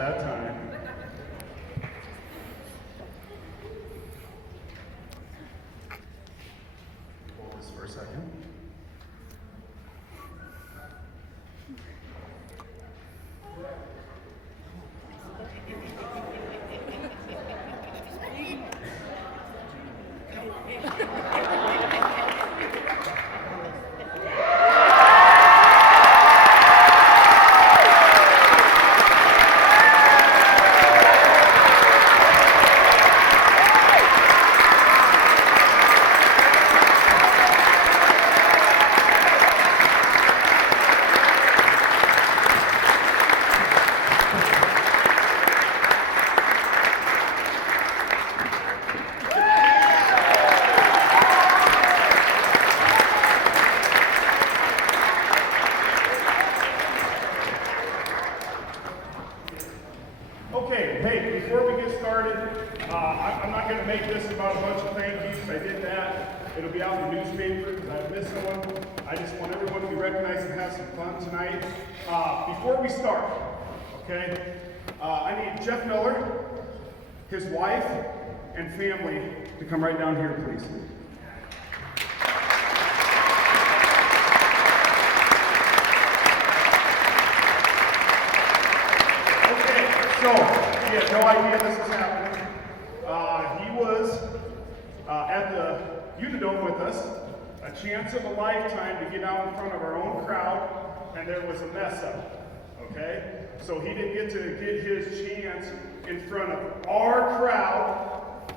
that time. Hold this for a second. I'm not going to make this about a bunch of thank yous. I did that. It'll be out in the newspaper because I missed one. I just want everyone to be recognized and have some fun tonight. Before we start, okay, I need Jeff Miller, his wife, and family to come right down here, please. So, he had no idea this was happening. He was at the Unidome with us, a chance of a lifetime to get out in front of our own crowd, and there was a mess up, okay? So he didn't get to get his chance in front of our crowd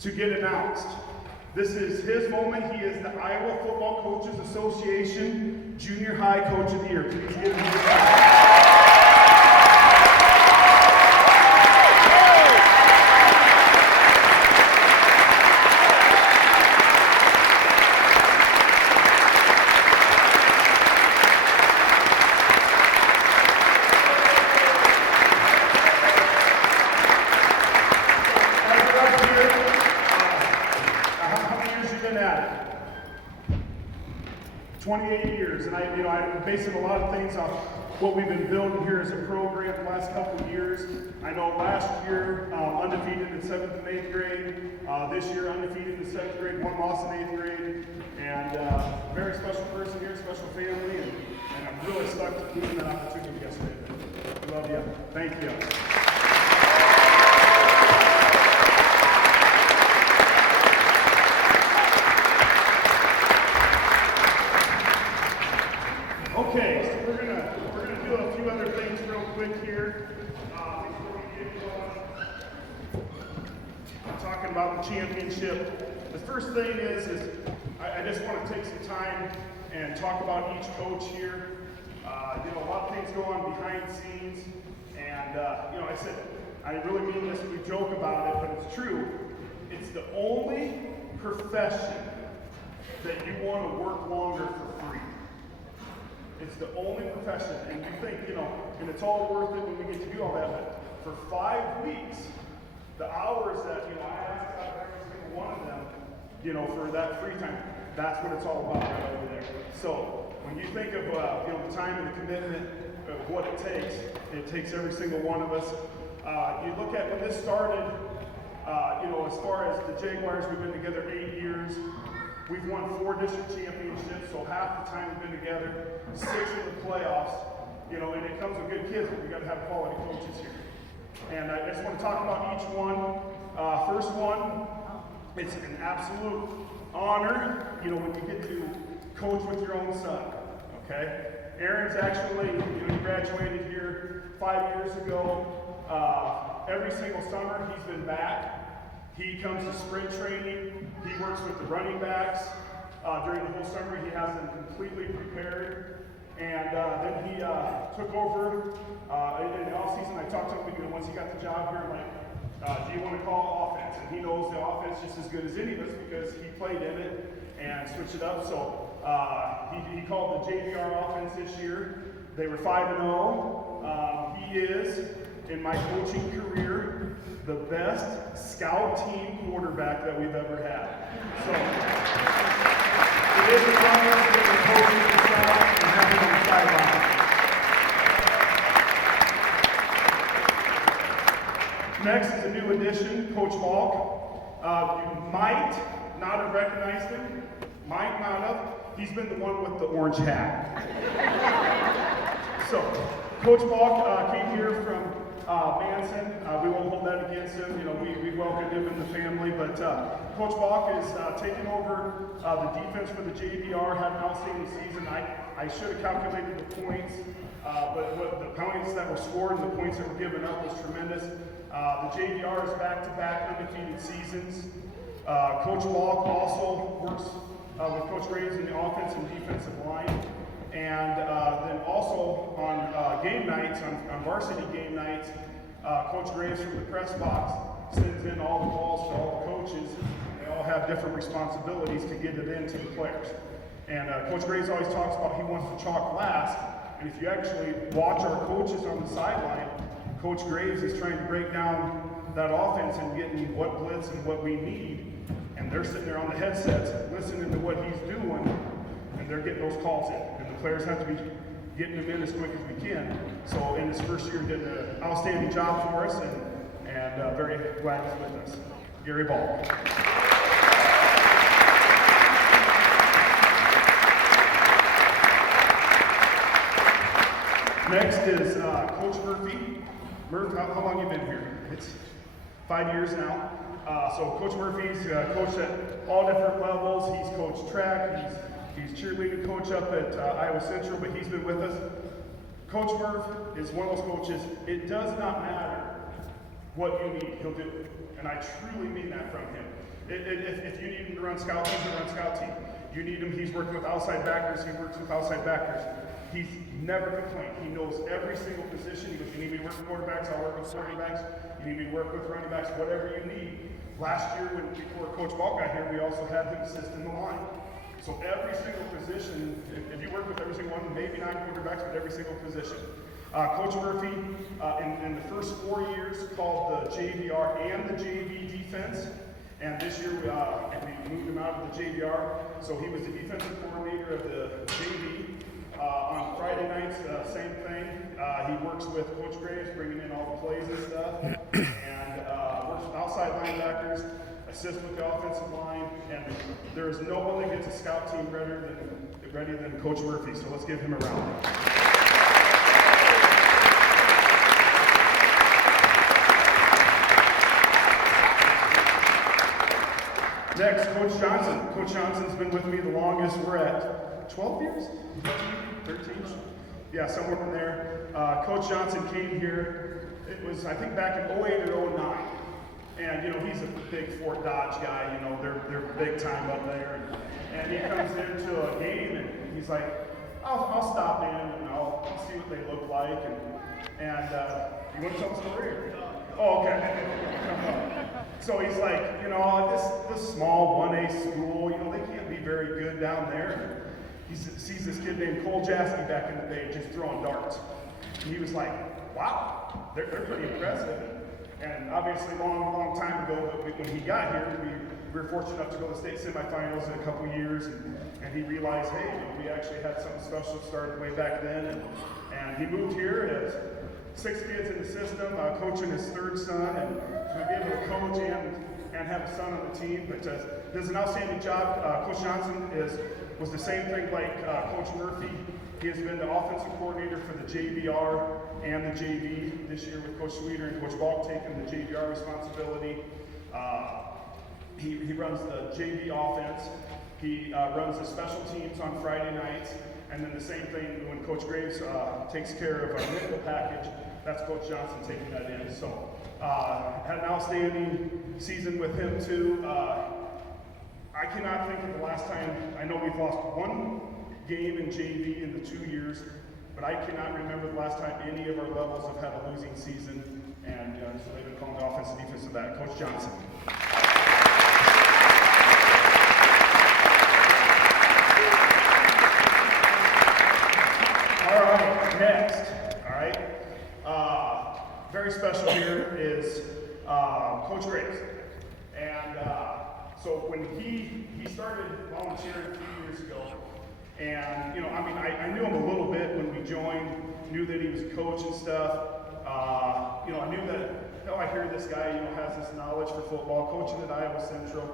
to get announced. This is his moment. He is the Iowa Football Coaches Association Junior High Coach of the Year. Please give him his applause. At it? 28 years, and I'm basing a lot of things off what we've been building here as a program the last couple of years. I know last year, undefeated in 7th and 8th grade. This year, undefeated in 7th grade, one loss in 8th grade. And very special person here, special family, and I'm really stoked to give that opportunity yesterday. Love you. Thank you. Okay, so we're gonna do a few other things real quick here before we get going. Talking about the championship. The first thing is I just want to take some time and talk about each coach here. A lot of things go on behind the scenes, and I said I really mean this. We joke about it, but it's true. It's the only profession that you want to work longer for free. It's the only profession, and you think, and it's all worth it when we get to do all that, but for 5 weeks, the hours that, I asked about every single one of them, for that free time, that's what it's all about right over there. So, when you think of, the time and the commitment of what it takes every single one of us. You look at when this started, as far as the Jaguars, we've been together 8 years. We've won 4 district championships, so half the time we've been together, 6 in the playoffs, and it comes with good kids, but we got to have quality coaches here. And I just want to talk about each one. First one, it's an absolute honor, when you get to coach with your own son, okay? Aaron's actually, he graduated here 5 years ago. Every single summer he's been back. He comes to sprint training. He works with the running backs. During the whole summer, he has them completely prepared. And then he took over in the offseason. I talked to him, once he got the job here, do you want to call offense? And he knows the offense just as good as any of us because he played in it and switched it up. So he called the JVR offense this year. They were 5-0. He is, in my coaching career, the best scout team quarterback that we've ever had. So, it is an honor to be coaching the scout and have him on the sideline. Next is a new addition, Coach Balk. You might not have recognized him, might not have. He's been the one with the orange hat. So, Coach Balk came here from Manson. We won't hold that against him. You know, we welcomed him in the family, but Coach Balk is taking over the defense for the JVR. Had an outstanding season. I should have calculated the points, but the points that were scored and the points that were given up was tremendous. The JVR is back-to-back undefeated seasons. Coach Balk also works with Coach Graves in the offense and defensive line. And then also on game nights, on varsity game nights, Coach Graves from the press box sends in all the balls to all the coaches. They all have different responsibilities to get it into the players. And Coach Graves always talks about he wants to chalk last. And if you actually watch our coaches on the sideline, Coach Graves is trying to break down that offense and getting what blitz and what we need. And they're sitting there on the headsets listening to what he's doing, and they're getting those calls in. And the players have to be getting them in as quick as we can. So in his first year, did an outstanding job for us, and very glad he's with us. Gary Ball. Next is Coach Murphy. Murph, how long have you been here? It's 5 years now. So Coach Murphy's coached at all different levels. He's coached track. He's cheerleading coach up at Iowa Central, but he's been with us. Coach Murph is one of those coaches. It does not matter what you need, he'll do it. And I truly mean that from him. If you need him to run scout team, he'll run scout team. You need him, he's working with outside backers, he works with outside backers. He's never complained. He knows every single position. He goes, you need me to work with quarterbacks, I'll work with quarterbacks. You need me to work with running backs, whatever you need. Last year, before Coach Balk got here, we also had him assist in the line. So every single position, if you work with every single one, maybe not quarterbacks, but every single position. Coach Murphy, in the first 4 years, called the JVR and the JV defense. And this year, we moved him out of the JVR. So he was the defensive coordinator of the JV. On Friday nights, same thing. He works with Coach Graves, bringing in all the plays and stuff. And works with outside linebackers, assists with the offensive line. And there is no one that gets a scout team ready than Coach Murphy. So let's give him a round. Next, Coach Johnson. Coach Johnson's been with me the longest. We're at 12 years? 13? Yeah, somewhere in there. Coach Johnson came here, it was, I think, back in 08 or 09. And, you know, he's a big Fort Dodge guy, you know, they're big time up there. And he comes into a game and he's like, I'll stop in and I'll see what they look like. And you want to tell the story? Oh, okay. So he's like, you know, this small 1A school, you know, they can't be very good down there. He sees this kid named Cole Jaskey back in the day just throwing darts. And he was like, wow, they're pretty impressive. And obviously long time ago, when he got here, we were fortunate enough to go to the state semifinals in a couple years, and he realized, hey, you know, we actually had something special started way back then. And he moved here as 6 kids in the system, coaching his 3rd son, and to be able to coach and have a son on the team. But does an outstanding job. Coach Johnson was the same thing like Coach Murphy. He has been the offensive coordinator for the JVR and the JV this year with Coach Sweeter and Coach Balk taking the JVR responsibility. He runs the JV offense. He runs the special teams on Friday nights. And then the same thing when Coach Graves takes care of our medical package, that's Coach Johnson taking that in. So had an outstanding season with him too. I cannot think of the last time, I know we've lost 1 game in JV in the 2 years, but I cannot remember the last time any of our levels have had a losing season, and so they've been calling the offense and defense of that. Coach Johnson. All right, next, very special here is Coach Graves. And so when he started volunteering 3 years ago, and, you know, I mean, I knew him a little bit when we joined, knew that he was a coach and stuff. You know, I knew that, I I hear this guy, has this knowledge for football, coaching at Iowa Central,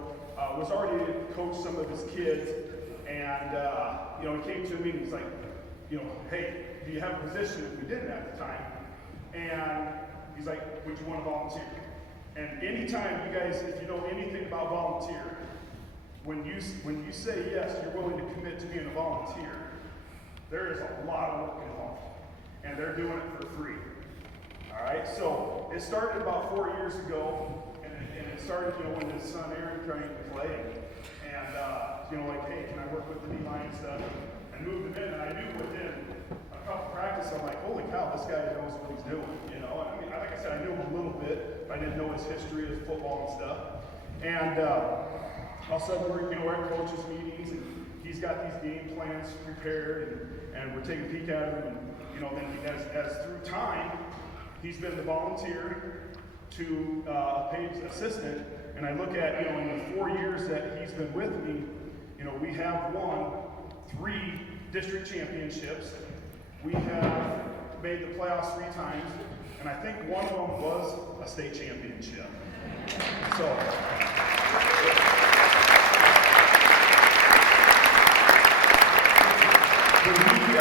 was already coached some of his kids, and, he came to me and he's like, hey, do you have a position? We didn't at the time. And he's like, would you want to volunteer? And anytime you guys, if you know anything about volunteer, when you say yes, you're willing to commit to being a volunteer, there is a lot of work involved. And they're doing it for free. All right, so it started about 4 years ago, and it started, when his son Aaron trained to play, and like, hey, can I work with the D-line stuff, and moved him in, and I knew within a couple practice, I'm like, holy cow, this guy knows what he's doing, I mean, like I said, I knew him a little bit, but I didn't know his history of football and stuff, and all of a sudden, we're at coaches' meetings, and he's got these game plans prepared, and we're taking a peek at them, and then as through time, he's been the volunteer to a paid assistant, and I look at, in the 4 years that he's been with me, we have won 3 district championships. We have made the playoffs 3 times, and I think one of them was a state championship. So, when he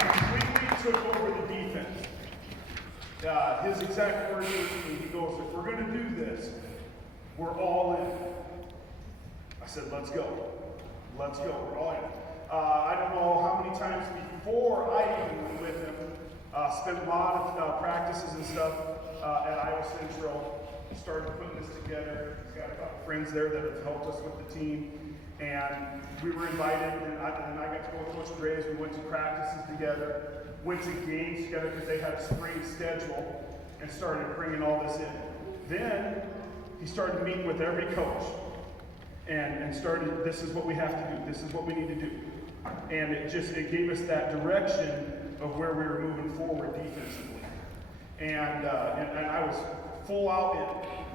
completely took over the defense, his exact words to me, he goes, if we're going to do this, we're all in. I said, let's go. Let's go. We're all in. I don't know how many times before I even went with him, spent a lot of practices and stuff at Iowa Central, started putting this together. He's got a couple friends there that have helped us with the team. And we were invited, and I got to go with Coach Graves. We went to practices together, went to games together because they had a spring schedule, and started bringing all this in. Then he started meeting with every coach and started, this is what we have to do, this is what we need to do. And it gave us that direction of where we were moving forward defensively. And I was full out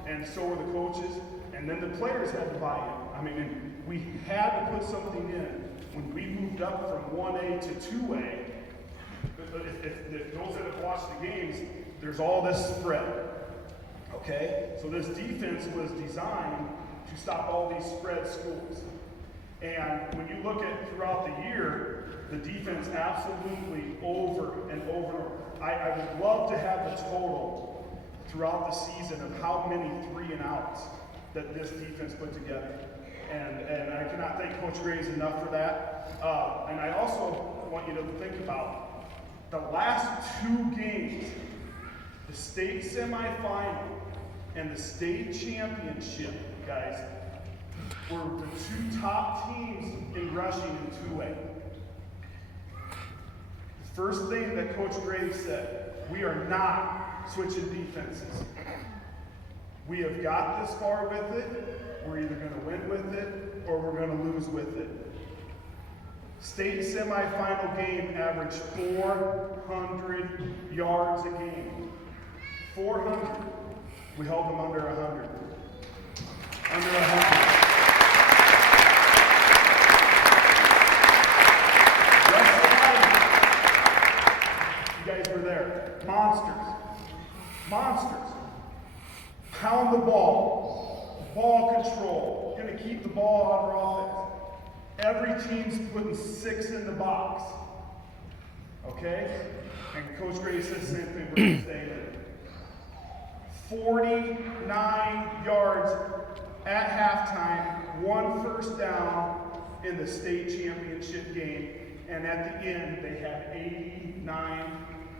in, and so were the coaches, and then the players had to buy in. I mean, we had to put something in. When we moved up from 1A to 2A, if those that have watched the games, there's all this spread. Okay? So this defense was designed to stop all these spread schools. And when you look at throughout the year, the defense absolutely over and over. I would love to have the total throughout the season of how many 3-and-outs that this defense put together. And I cannot thank Coach Graves enough for that. And I also want you to think about the last 2 games, the state semifinal and the state championship, guys, were the 2 top teams in rushing in 2A. The first thing that Coach Graves said, we are not switching defenses. We have got this far with it. We're either going to win with it or we're going to lose with it. State semifinal game averaged 400 yards a game. 400. We held them under 100. Under 100. You guys were there. Monsters. Monsters. Pound the ball. Ball control. Going to keep the ball out of our offense. Every team's putting 6 in the box. Okay? And Coach Graves said the same thing. We're going to stay in. 49 yards at halftime, 1 first down in the state championship game, and at the end they had 89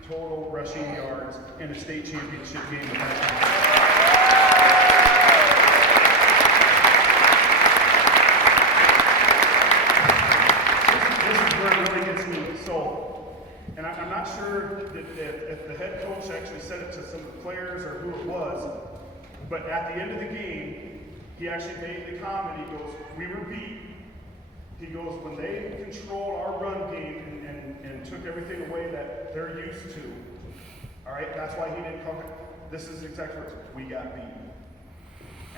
total rushing yards in a state championship game. This is where it really gets me. So, and I'm not sure if the head coach actually said it to some of the players or who it was, but at the end of the game, he actually made the comment. He goes, we were beat. He goes, when they controlled our run game and took everything away that they're used to, all right, that's why he didn't come. This is the exact words. We got beat.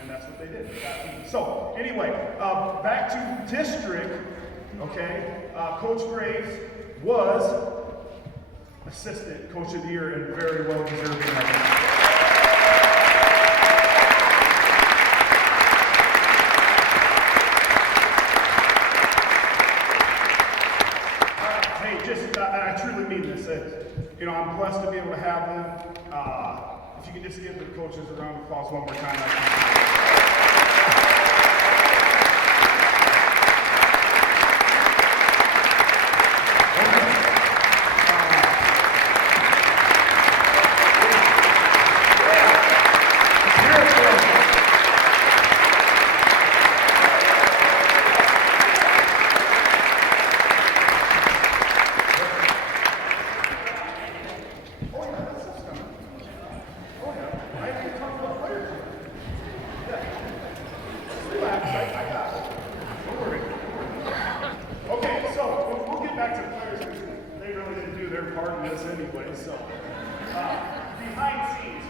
And that's what they did. They got beat. So, anyway, back to district, okay, Coach Graves was Assistant Coach of the Year and very well deserved. If you can just give the coaches a round of applause one more time.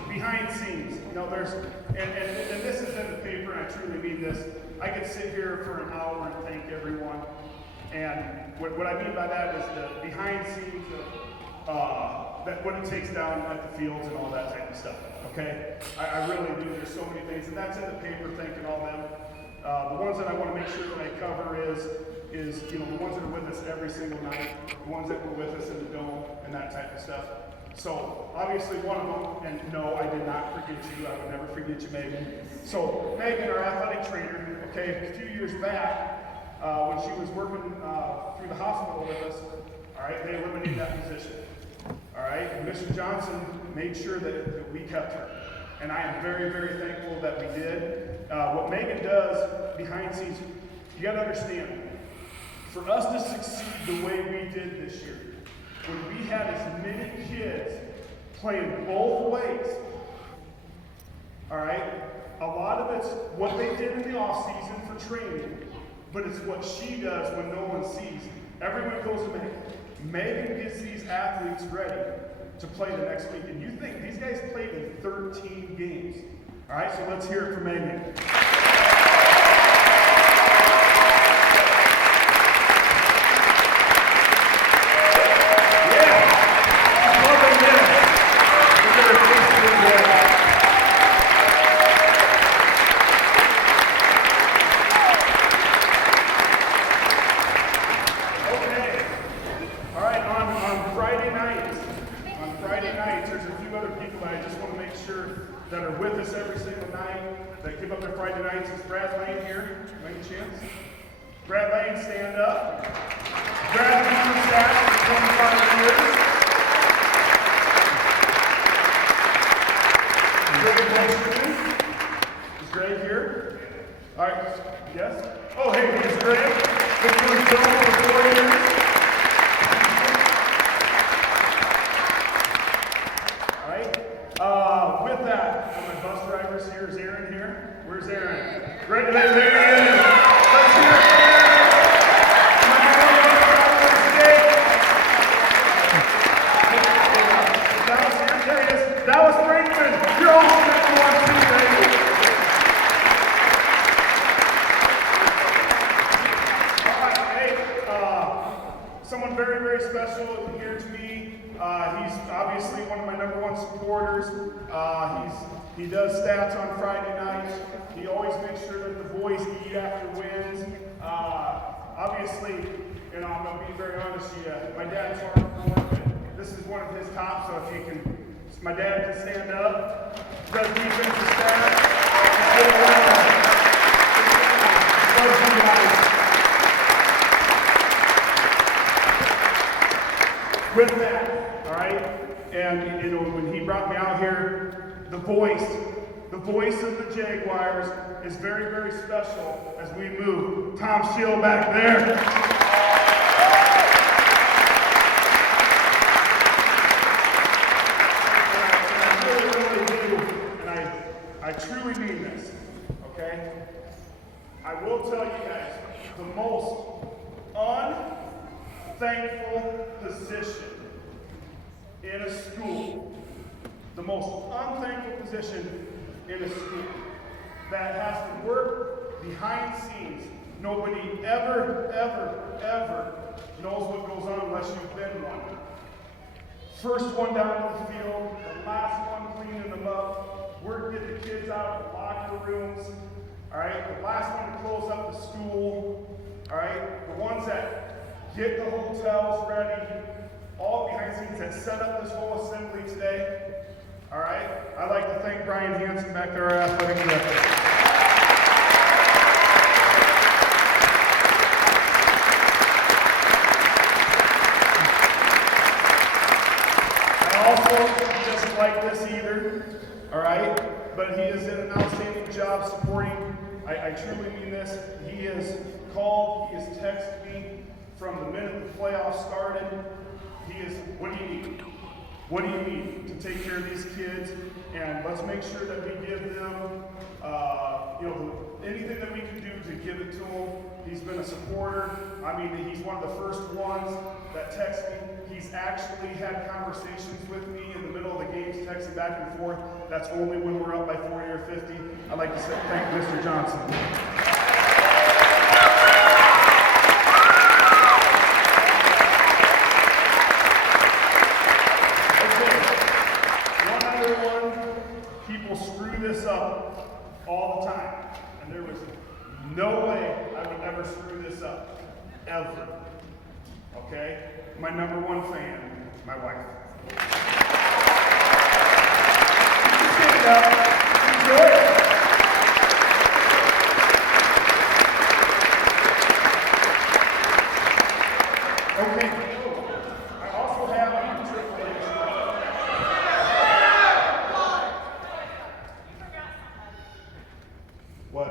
Behind scenes, you know, there's, and this is in the paper, and I truly mean this. I could sit here for an hour and thank everyone, and what I mean by that is the behind scenes of that what it takes down at the fields and all that type of stuff. Okay, I really do. There's so many things, and that's in the paper. Thanking all them. The ones that I want to make sure that I cover is you know the ones that are with us every single night, the ones that were with us in the dome, and that type of stuff. So, obviously one of them, and no, I did not forget you. I would never forget you, Megan. So, Megan, our athletic trainer, okay, a few years back, when she was working through the hospital with us, all right, they eliminated that position. All right, and Mr. Johnson made sure that we kept her. And I am very, very thankful that we did. What Megan does behind the scenes, you got to understand, for us to succeed the way we did this year, when we had as many kids playing both ways, all right, a lot of it's what they did in the off season for training, but it's what she does when no one sees. Everyone goes to Megan. Megan gets these athletes ready to play the next week. And you think these guys played in 13 games. All right, so let's hear it for Megan. That are with us every single night, that give up their Friday nights. Is Brad Lane here? By any chance? Brad Lane, stand up. Brad has been on staff for 25 years. Is Greg here? All right, yes? Oh, hey, it's Greg. This one's Bill for 4 years. With that, one of my bus drivers here is Aaron here. Where's Aaron? Right there he is. Let's hear it. There he is. Dallas Franklin. You're also number one too, baby. All right, hey, someone very, very special here to me. He's obviously one of my number one supporters. He does stats on Friday nights. He always makes sure that the boys eat after wins. Obviously, you know, I'm going to be very honest with you. My dad's hardcore, but this is one of his tops, so if you can, my dad can stand up. Does defensive stats. With that, all right, and you know when he brought me out here, the voice of the Jaguars is very, very special as we move. Tom Schill back there. And I really, really do, and I truly mean this. Okay, I will tell you guys the most unthankful position in a school, the most unthankful position in a school that has to work behind scenes. Nobody ever knows what goes on unless you've been one. First one down to the field, the last one cleaning them up, work get the kids out of the locker rooms, all right, the last one to close up the school, all right, the ones that get the hotels ready, all behind the scenes that set up this whole assembly today. All Ryan Hansen back there, our athletic director. He doesn't like this either, all right? But he has done an outstanding job supporting. I truly mean this. He has called, he has texted me from the minute the playoffs started. He is, what do you need? What do you need to take care of these kids? And let's make sure that we give them, anything that we can do to give it to them. He's been a supporter. I mean, he's one of the first ones that text me. He's actually had conversations with me in the middle of the games, texting back and forth. That's only when we're up by 40 or 50. I'd like to say thank Mr. Johnson. Okay, one other one. People screw this up all the time. And there was no way I would ever screw this up. Ever. Okay? My number one fan, my wife. Stand up. Enjoy it. Okay. I also have a triple H. What?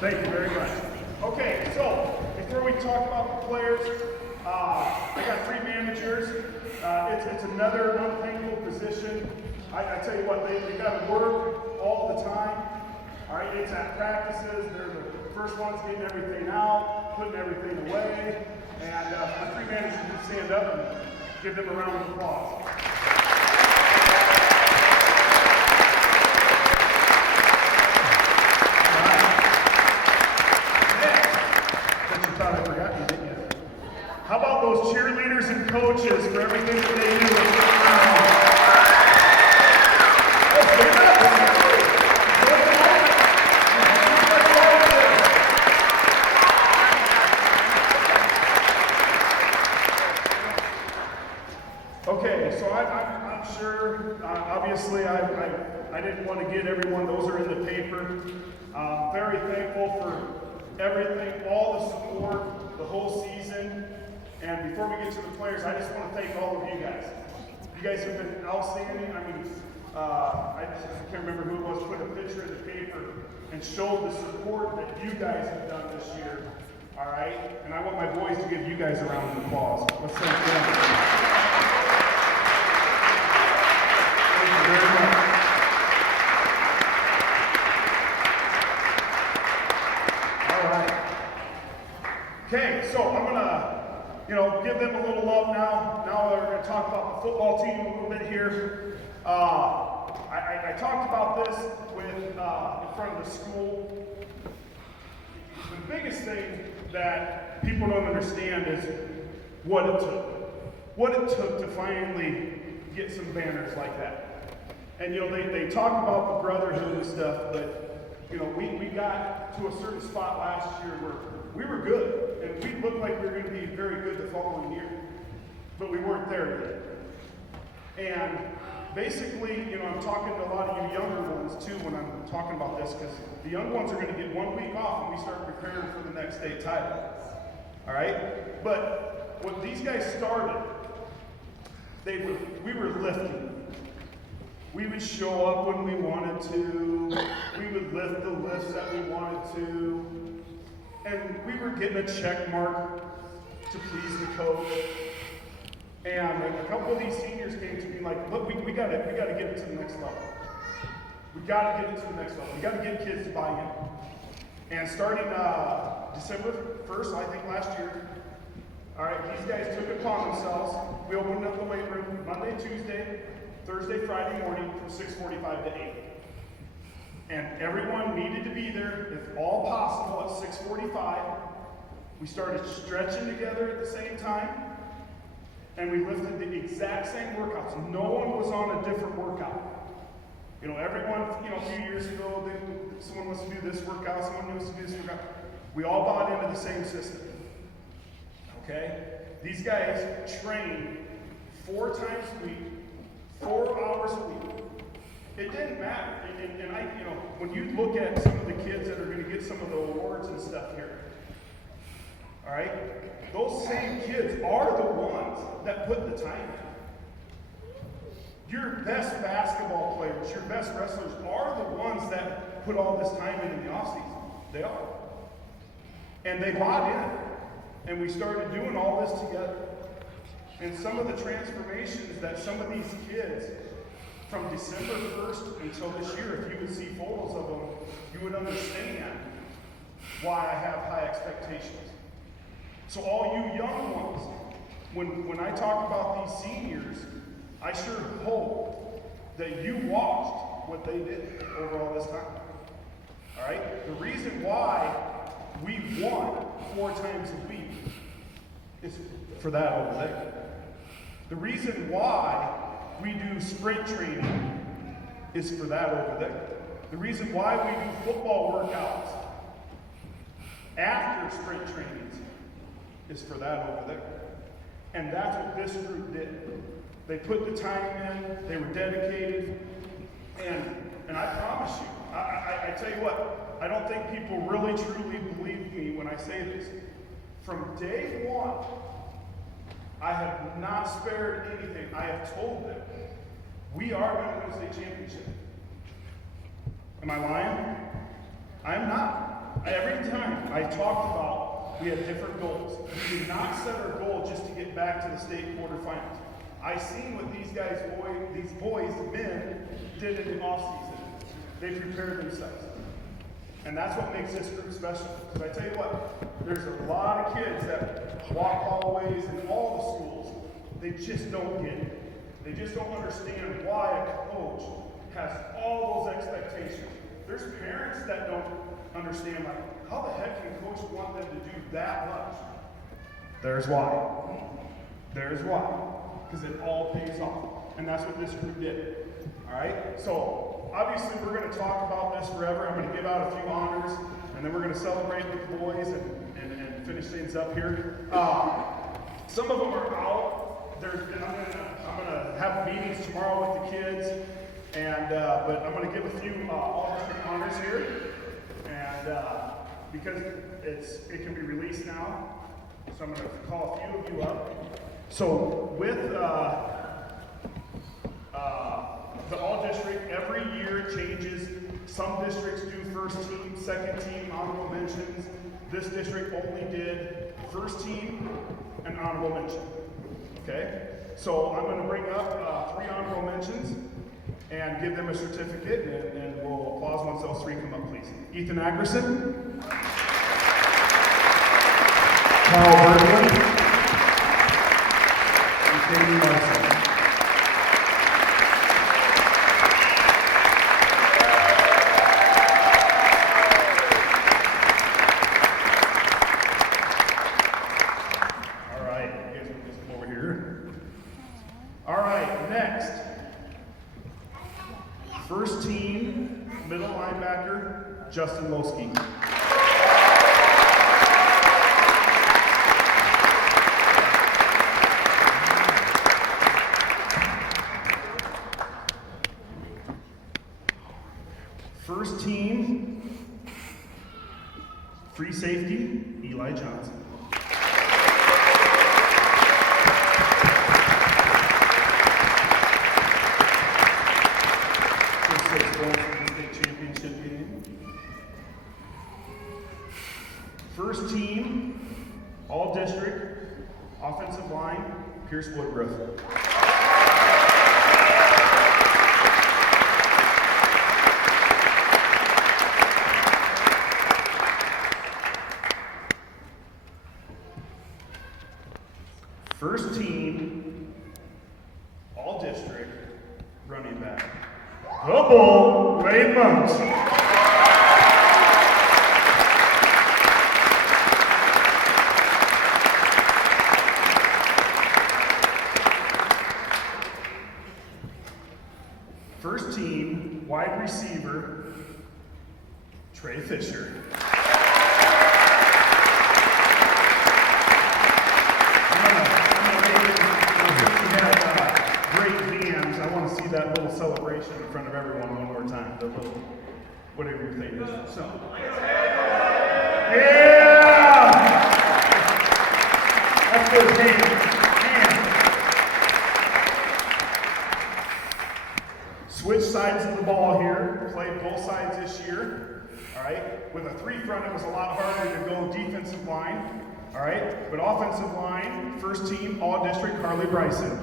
Thank you very much. Okay, so before we talk about the players, I got 3 managers. It's another unthankful position. I tell you what, they got to work all the time. All right, it's at practices. They're the first ones getting everything out, putting everything away. And the 3 managers can stand up and give them a round of applause. How about those cheerleaders and coaches for everything that they do? Okay, so I'm sure, obviously, I didn't want to get everyone, those are in the paper. Very thankful for everything, all the support, the whole season. And before we get to the players, I just want to thank all of you guys. You guys have been outstanding. I mean, I can't remember who it was, put a picture in the paper and showed the support that you guys have done this year. All right? And I want my boys to give you guys a round of applause. Let's thank them. Thank you very much. All right. Okay, so I'm going to give them a little love now. Now we're going to talk about the football team a little bit here. I talked about this in front of the school. The biggest thing that people don't understand is what it took. What it took to finally get some banners like that. And they talk about the brotherhood and stuff, but we got to a certain spot last year where we were good, and we looked like we were going to be very good the following year, but we weren't there yet. And basically, I'm talking to a lot of you younger ones too when I'm talking about this, because the young ones are going to get 1 week off and we start preparing for the next state title. All right? But when these guys started, we were lifting. We would show up when we wanted to. We would lift the lifts that we wanted to. And we were getting a check mark to please the coach. And a couple of these seniors came to me like, look, we got to get it to the next level. We got to get it to the next level. We got to get kids to buy in. And starting December 1st, I think last year, all right, these guys took it upon themselves. We opened up the weight room Monday, Tuesday, Thursday, Friday morning from 6:45 to 8. And everyone needed to be there, if all possible, at 6:45. We started stretching together at the same time, and we lifted the exact same workouts. No one was on a different workout. You know, everyone, a few years ago, someone wants to do this workout, someone wants to do this workout. We all bought into the same system. Okay? These guys train 4 times a week, 4 hours a week. It didn't matter. And I, when you look at some of the kids that are going to get some of the awards and stuff here, all right, those same kids are the ones that put the time in. Your best basketball players, your best wrestlers are the ones that put all this time in the offseason. They are. And they bought in. And we started doing all this together. And some of the transformations that some of these kids, from December 1st until this year, if you would see photos of them, you would understand why I have high expectations. So all you young ones, when I talk about these seniors, I sure hope that you watched what they did over all this time. All right? The reason why we won 4 times a week is for that over there. The reason why we do sprint training is for that over there. The reason why we do football workouts after sprint trainings is for that over there. And that's what this group did. They put the time in, they were dedicated, and I promise you, I tell you what, I don't think people really truly believe me when I say this. From day one, I have not spared anything. I have told them, we are going to win a state championship. Am I lying? I am not. Every time I talked about, we had different goals. We did not set our goal just to get back to the state quarterfinals. I seen what these boys, men, did in the offseason. They prepared themselves. And that's what makes this group special. Because I tell you what, there's a lot of kids that walk hallways in all the schools. They just don't get it. They just don't understand why a coach has all those expectations. There's parents that don't understand, like, how the heck can coach want them to do that much? There's why. There's why. Because it all pays off. And that's what this group did. All right? So, obviously, we're going to talk about this forever. I'm going to give out a few honors, and then we're going to celebrate with the boys and finish things up here. Some of them are out. I'm going to have meetings tomorrow with the kids, but I'm going to give a few all-district honors here, and because it can be released now, so I'm going to call a few of you up. So with the all-district, every year it changes. Some districts do first team, second team, honorable mentions. This district only did first team and honorable mention. Okay? So I'm going to bring up 3 honorable mentions and give them a certificate, and we'll applause once those 3 come up, please. Ethan Agerson. Carl Berglund. And Katie Larson. First team, middle linebacker, Justin Losky. First team, free safety, Eli Johnson. First team, all district, offensive line, Pierce Woodruff. First team, all district, running back, Double Wade Munch. front of everyone one more time. The little, whatever your thing is. So. Yeah! That's good. Man. Switch sides of the ball here. Played both sides this year. All right. With a 3 front, it was a lot harder to go defensive line. All right. But offensive line, first team, all district, Harley Bryson.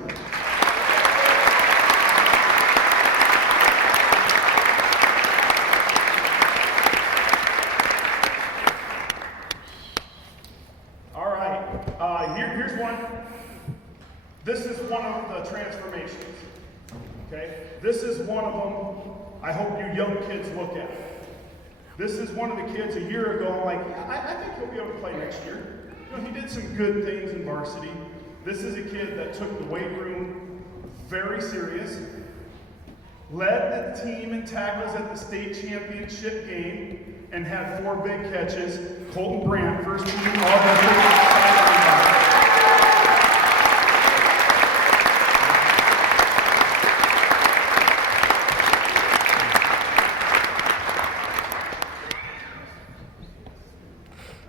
Here's one. This is one of the transformations. Okay? This is one of them I hope you young kids look at. This is one of the kids a year ago, I'm like, I think he'll be able to play next year. You know, he did some good things in varsity. This is a kid that took the weight room very serious, led the team in tackles at the state championship game, and had 4 big catches. Colton Grant, first team all-district.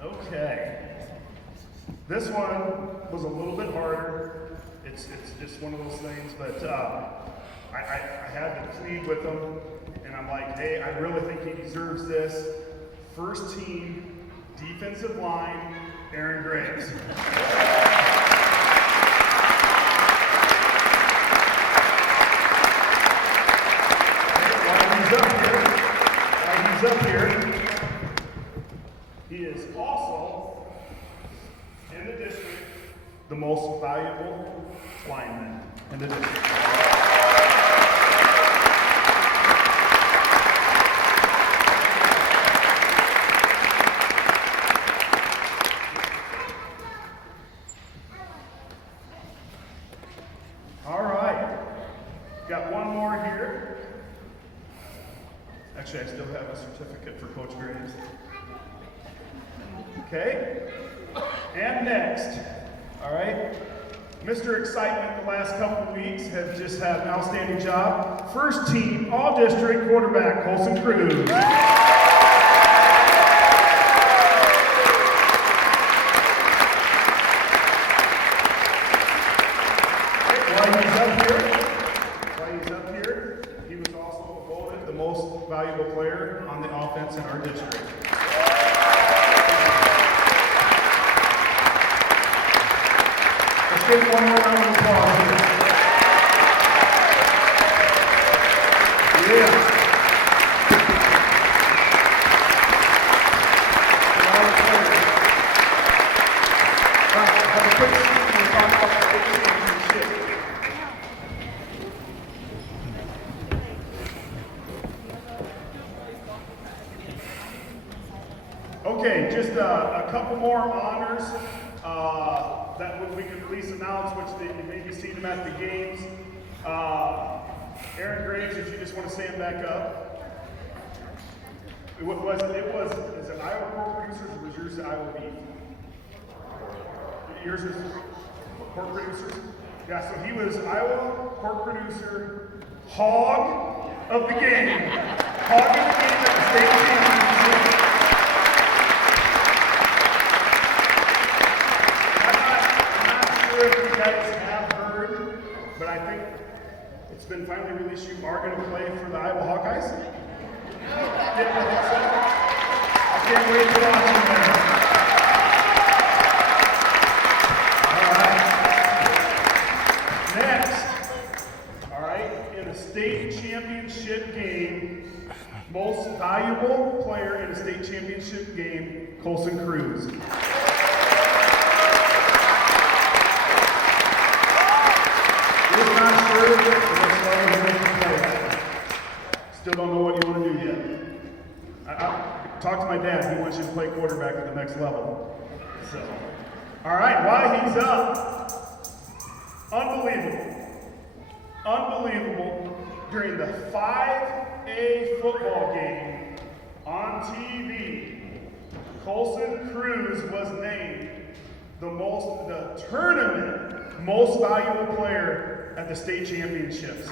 Okay. This one was a little bit harder. It's just one of those things, but I had to plead with him, and I'm like, hey, I really think he deserves this. First team, defensive line, Aaron Graves. While he's up here, he is also, in the district, the most valuable lineman in the district. All right, got one more here. Actually, I still have a certificate for Coach Graves. Okay, and next, all right, Mr. Excitement the last couple of weeks have just had an outstanding job. First team, all-district quarterback, Colson Cruz. While he's up here, he was also voted the most valuable player on the offense in our district. Let's give one more round of applause here. Yeah. All right, have a quick seat and talk about the state championship. Okay, just a couple more honors that we can at least announce, which they maybe see them at the games. Aaron Graves, if you just want to stand back up. Is it Iowa Pork Producers or was yours the Iowa Beef? Yours is Pork Producers? Yeah, so he was Iowa Pork Producer, Hog of the Game. Hog of the Game at the state championship. If you guys have heard, but I think it's been finally released, you are going to play for the Iowa Hawkeyes. I can't wait to watch you there. All right. Next, all right, in a state championship game, most valuable player in a state championship game, Colson Cruz. Still don't know what you want to do yet. I talked to my dad. He wants you to play quarterback at the next level. So, all right, while he's up, unbelievable. During the 5A football game on TV, Colson Cruz was named the tournament most valuable player at the state championships.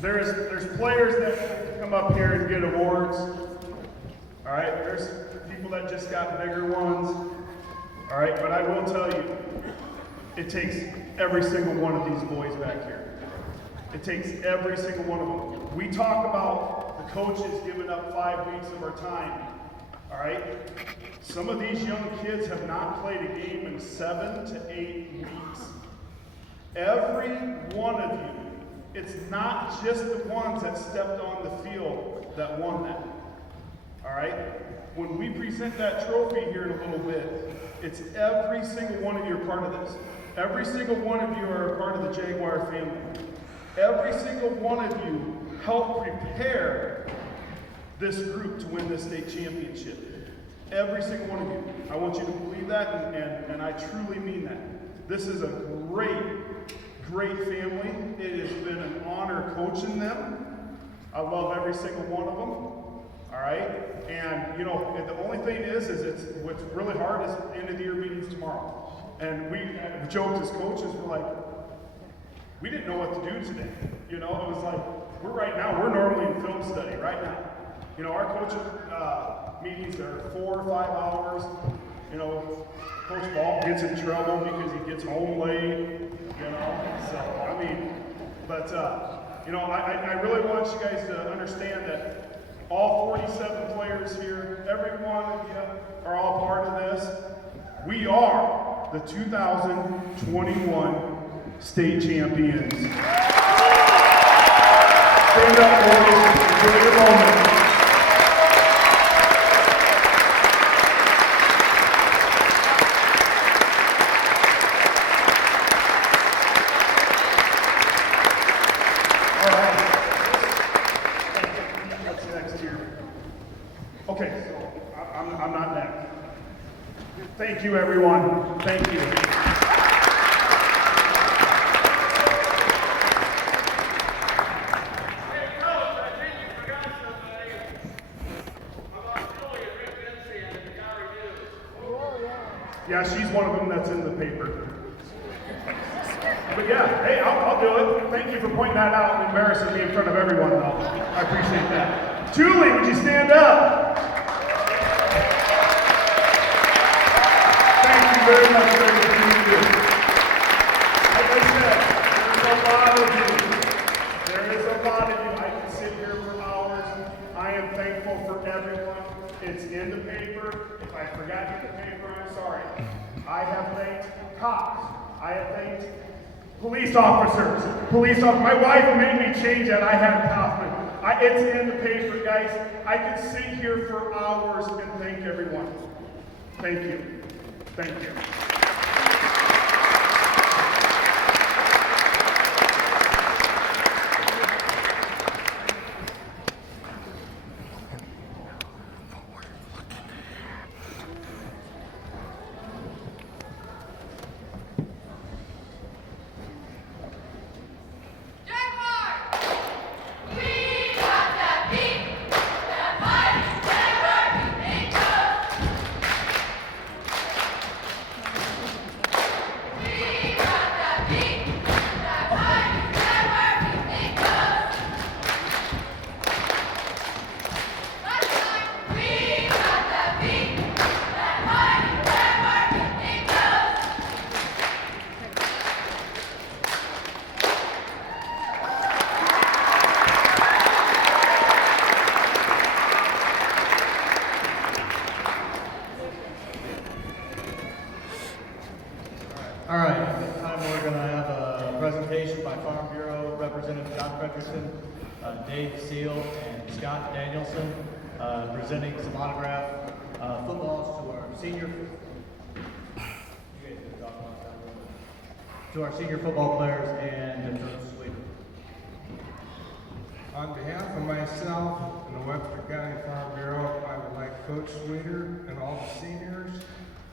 There's players that come up here and get awards. All right, there's people that just got bigger ones. All right, but I will tell you, it takes every single one of these boys back here. It takes every single one of them. We talk about the coaches giving up 5 weeks of our time. All right, some of these young kids have not played a game in 7 to 8 weeks. Every one of you. It's not just the ones that stepped on the field that won that. All right? When we present that trophy here in a little bit, it's every single one of you are part of this. Every single one of you are a part of the Jaguar family. Every single one of you helped prepare this group to win this state championship. Every single one of you. I want you to believe that, and I truly mean that. This is a great family. It has been an honor coaching them. I love every single one of them. All right? And, you know, the only thing is what's really hard is end of the year meetings tomorrow. And we joked as coaches, we're like, we didn't know what to do today. You know, it was like, we're normally in film study right now. You know, our coaching meetings are 4 or 5 hours. You know, Coach Ball gets in trouble because he gets home late. You know, so, I mean, but, you know, I really want you guys to understand that all 47 players here, every one of you are all part of this. We are the 2021 state champions. Stand up, boys. Enjoy your moment. Okay, so I'm not next. Thank you, everyone. Thank you. Yeah, she's one of them that's in the paper. But yeah, hey, I'll do it. Thank you for pointing that out and embarrassing me in front of everyone, though. I appreciate that. Julie, would you stand up? Thank you very much for everything you do. Like I said, there's a lot of you. There is a lot of you. I can sit here for hours. I am thankful for everyone. It's in the paper. If I forgot to get the paper, I'm sorry. I have thanked cops. I have thanked police officers. My wife made me change that. I had Kaufman. It's in the paper, guys. I could sit here for hours and thank everyone. Thank you. Thank you. All right, at this time we're going to have a presentation by Farm Bureau Representative John Frederickson, Dave Seal, and Scott Danielson, presenting some autographed footballs to our senior. To our senior football players and Coach Sweeter. On behalf of myself and the Webster County Farm Bureau, I would like Coach Sweeter and all the seniors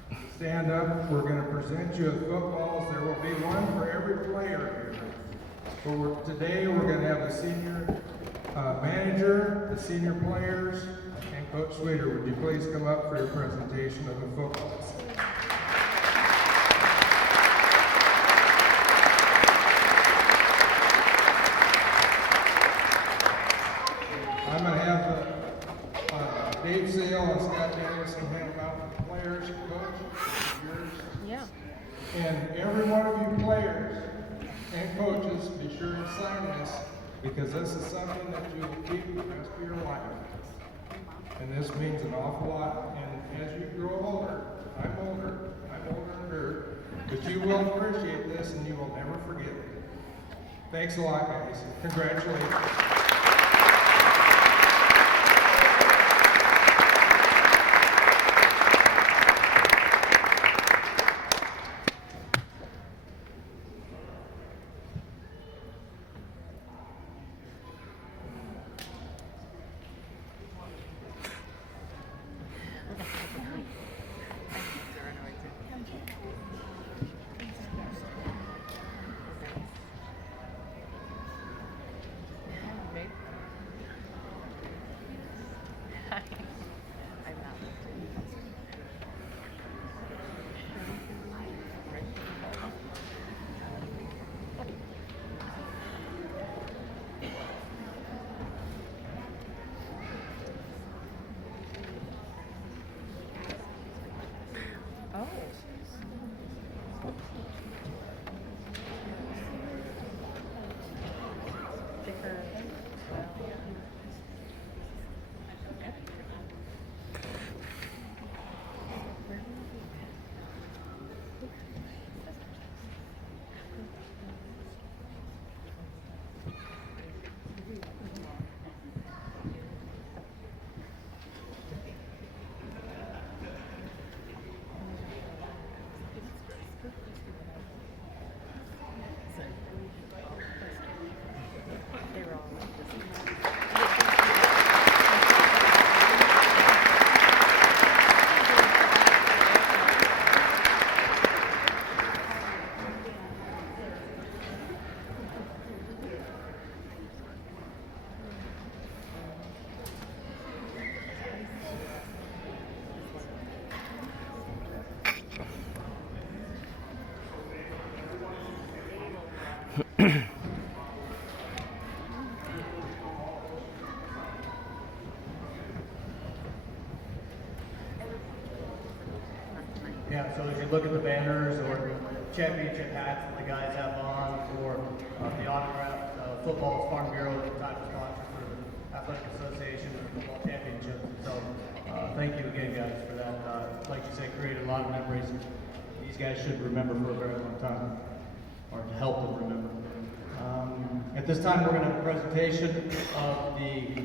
to stand up. We're going to present you with footballs. There will be one for every player here. Today we're going to have the senior manager, the senior players, and Coach Sweeter. Would you please come up for your presentation of the footballs? Seal and Scott Danielson hand them out to the players, coach, yours. Yeah. And every one of you players and coaches, be sure and sign this, because this is something that you will keep the rest of your life. And this means an awful lot. And as you grow older, I'm older than her, but you will appreciate this and you will never forget it. Thanks a lot, guys. Congratulations. Yeah, so as you look at the banners or championship hats that the guys have on for the autograph, football's Farm Bureau is the title sponsor for the Athletic Association and the football championship. So thank you again, guys, for that. Like you say, created a lot of memories. These guys should remember for a very long time, or to help them remember. At this time, we're going to have a presentation of the,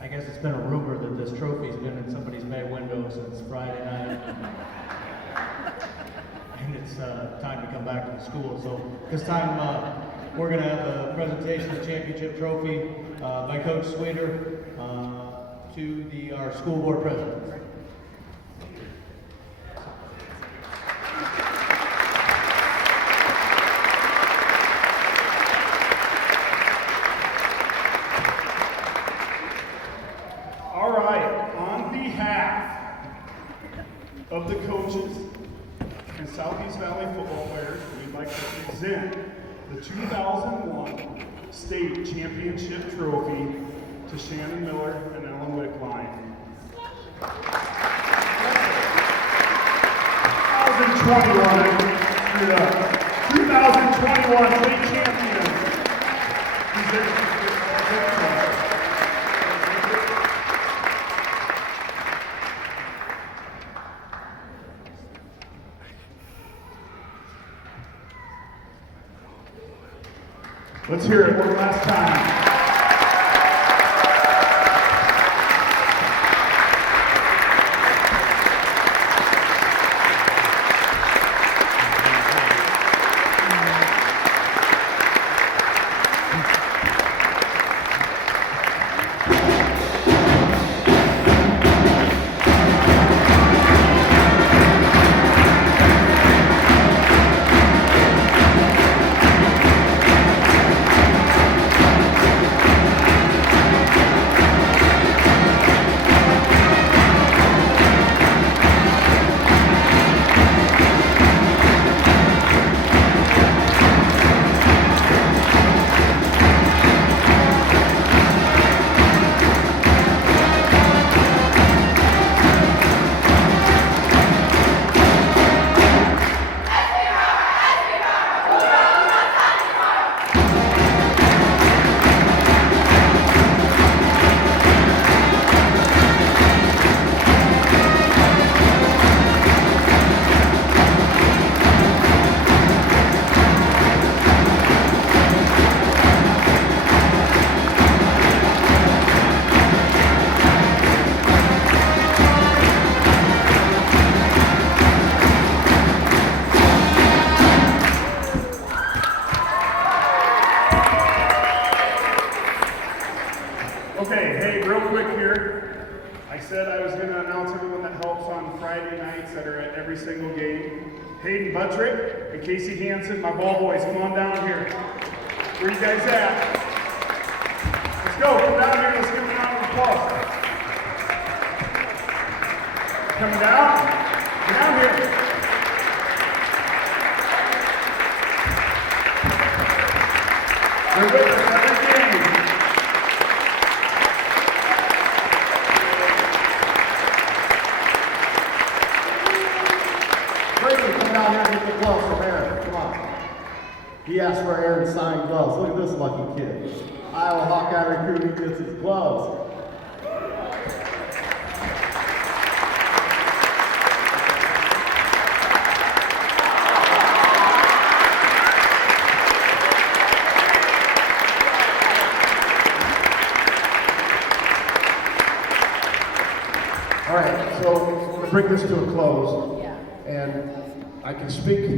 I guess it's been a rumor that this trophy's been in somebody's bay window since Friday night. And it's time to come back to the school. So this time we're going to have a presentation of the championship trophy by Coach Sweeter to our school board president. All right, on behalf of the coaches and Southeast Valley football players, we'd like to present the 2001 state championship trophy to Shannon Miller and Ellen Wickline. 2021 state champions. Let's hear it one last time. Okay, hey, real quick here. I said I was going to announce everyone that helps on Friday nights that are at every single game. Hayden Buttrick and Casey Hansen, my ball boys, come on down here. Where you guys at? Let's go, come down here, let's give them a round of applause. Coming down? Get down here. They're with us every game. Brady, come down here and get the gloves from Aaron. Come on. He asked for Aaron's signed gloves. Look at this lucky kid. Iowa Hawkeye recruiting gets his gloves. All right, so I'm going to bring this to a close, and I can speak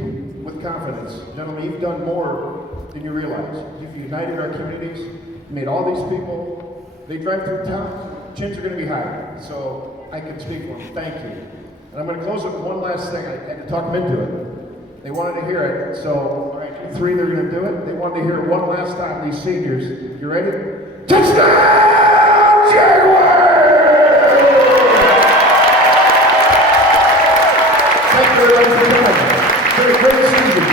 with confidence. Gentlemen, you've done more than you realize. You've united our communities, you made all these people, they drive through town, chins are going to be high. So I can speak for them. Thank you. And I'm going to close with one last thing. I had to talk them into it. They wanted to hear it, so all right, you three, they're going to do it. They wanted to hear it one last time, these seniors. You ready? Touchdown, Jaguars! Thank you everybody for coming. It's been a great season.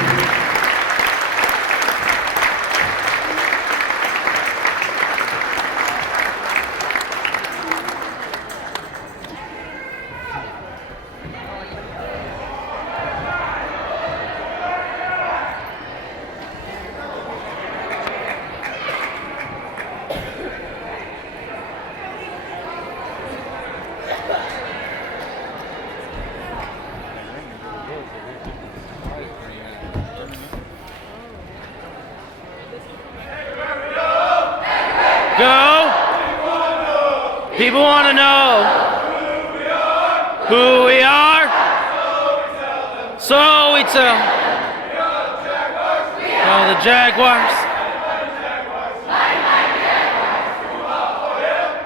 Go! People want to know who we are. So we tell the Jaguars.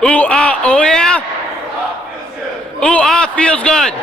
Ooh, oh yeah? Ooh, feels good.